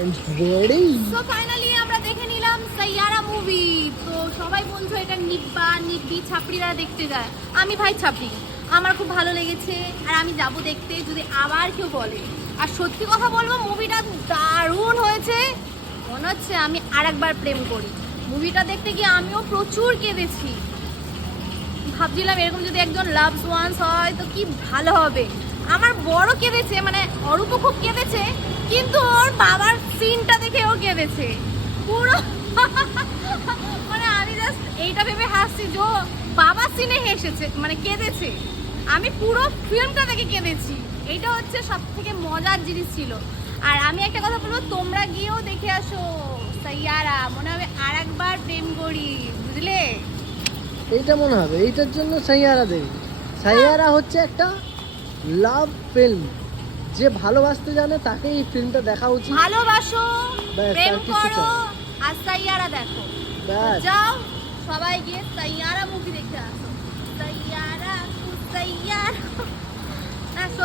and ready. So finally আমরা দেখে নিলাম সাইয়ারা মুভি। তো সবাই বলছো এটা নিব্বি ছাপড়িরা দেখতে যায়। আমি ভাই ছাপড়ি, আমার খুব ভালো লেগেছে আর আমি যাব দেখতে যদি আবার কেউ বলে। আর সত্যি কথা বলবো, মুভিটা দারুণ হয়েছে। মনে হচ্ছে আমি আরেকবার প্রেম করি। মুভিটা দেখতে গিয়ে আমিও প্রচুর কেঁদেছি। ভাবছিলাম এরকম যদি একজন লাভস ওয়ান্স হয় তো কি ভালো হবে। আমার বড় কেঁদেছে, মানে অরূপও খুব কেঁদেছে, কিন্তু ওর বাবার সিনটা দেখে ও কেঁদেছে পুরো। মানে আমি জাস্ট এইটা ভেবে হাসছি যে ও বাবার সিনে হেসেছে, মানে কেঁদেছে। আমি পুরো ফিল্মটা দেখে কেঁদেছি। এইটা হচ্ছে সব থেকে মজার জিনিস ছিল। আর আমি একটা কথা বলবো, তোমরা গিয়েও দেখে আসো সাইয়ারা, মনে হবে আর একবার প্রেম করি, বুঝলে? এইটা মনে হবে এইটার জন্য সাইয়ারা দেবী। সাইয়ারা হচ্ছে একটা লাভ ফিল্ম, যে ভালোবাসতে জানে তাকে এই ফিল্মটা দেখা উচিত। ভালোবাসো, ব্যাস, প্রেম আর কিছু করো, চাই। আর সাইয়ারা দেখো। ব্যাস। যাও সবাই গিয়ে সাইয়ারা মুভি দেখে আসো। সাইয়ারা।